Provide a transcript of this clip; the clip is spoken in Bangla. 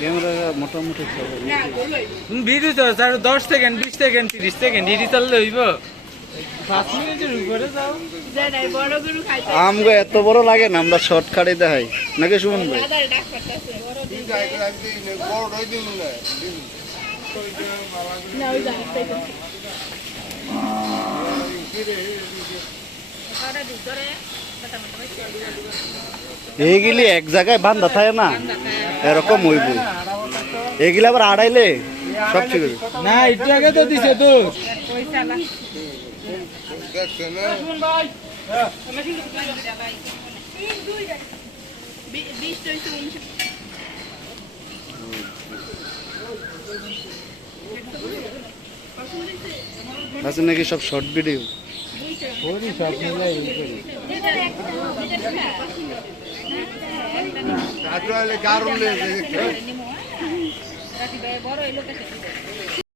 ক্যামেরা মোটামুটি চলে। ভিডিও তো 10 সেকেন্ড 20 সেকেন্ড 30 সেকেন্ড এডি চললে হইব 5 মিনিটের উপরে যাও। আমগো এত বড় লাগে না, আমরা শর্টকাটে দেখাই নাকি সুমন ভাই? এইগুলি এক জায়গায় বান্ধা থাকে না, এরকম হইব। এগুলি আবার আড়াইলে সব ঠিক হবে না। একটু আগে তো দিছে তো আছে নাকি সব শর্ট ভিডিও। সব মিলাই গারুলে